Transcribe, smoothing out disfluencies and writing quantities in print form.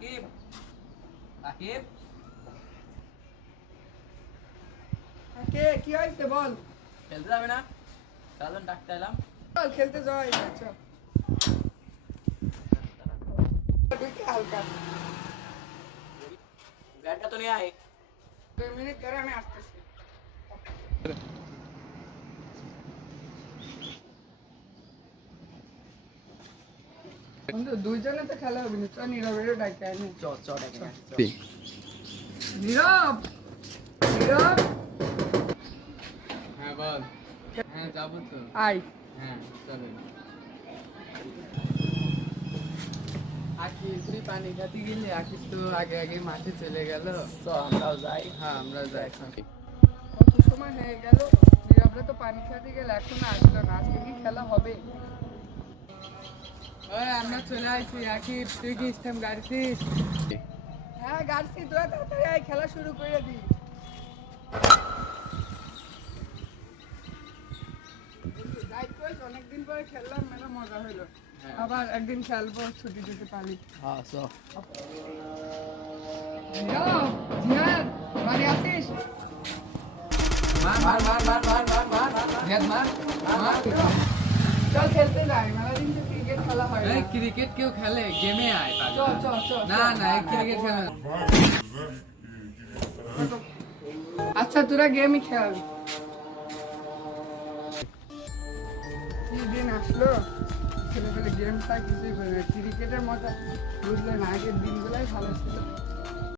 রাকিব রাকিব কে কি হয়েছে বল? খেলতে যাবে না? দাদন ডাকতে এলাম। চল খেলতে যাই না চল। হালকা ব্যাটটা তো নিয়ে আয়। 2 মিনিট ধরে আমি আসতেছি। বন্ধু দুইজনে তো খেলা হবে না, চল নীরবেরও ডাকে আনি। চল চল ডাকে নিয়ে আয়, চল। নীরব নীরব হ্যাঁ বল। হ্যাঁ যাবো তো। আই হ্যাঁ চলো। আকিস তুই পানি খাতে গেলি, আকিস তো আগে আগে মাঠে চলে গেল। চল আমরাও যাই। হ্যাঁ আমরা যাই। কত সময় হয়ে গেল, নীরবরা তো পানি খেতে গেল এখনো আসলো না, আজকে কি খেলা হবে? ওই আমরা চলে আসছি। আকিস তুই কি স্টেম গাড়ছিস? হ্যাঁ গাড়ছি, তোরা তাড়াতাড়ি আয়, খেলা শুরু করে দি। অনেকদিন পরে খেললাম, মেলা মজা হইলো। হ্যাঁ। আবার একদিন খেলবো ছুটি দিতে পারি। হ্যাঁ চল। জিহাদ বাড়ি আসিস? মার মার মার মার মার মার মার জিহাদ মার মার। চল খেলতে যাই, মেলা দিন তো ক্রিকেট খেলা হয় না। এই ক্রিকেট কেউ খেলে? গেমে আয় পাগল। চল চল চল না না এই ক্রিকেট খেলে না। আচ্ছা তোরা গেমই খেল। কি দিন আসলো, ছেলেপেলে গেমটা কিছুই করে না, ক্রিকেটের মজা বুঝলে না, আগের দিনগুলাই ভালো ছিল।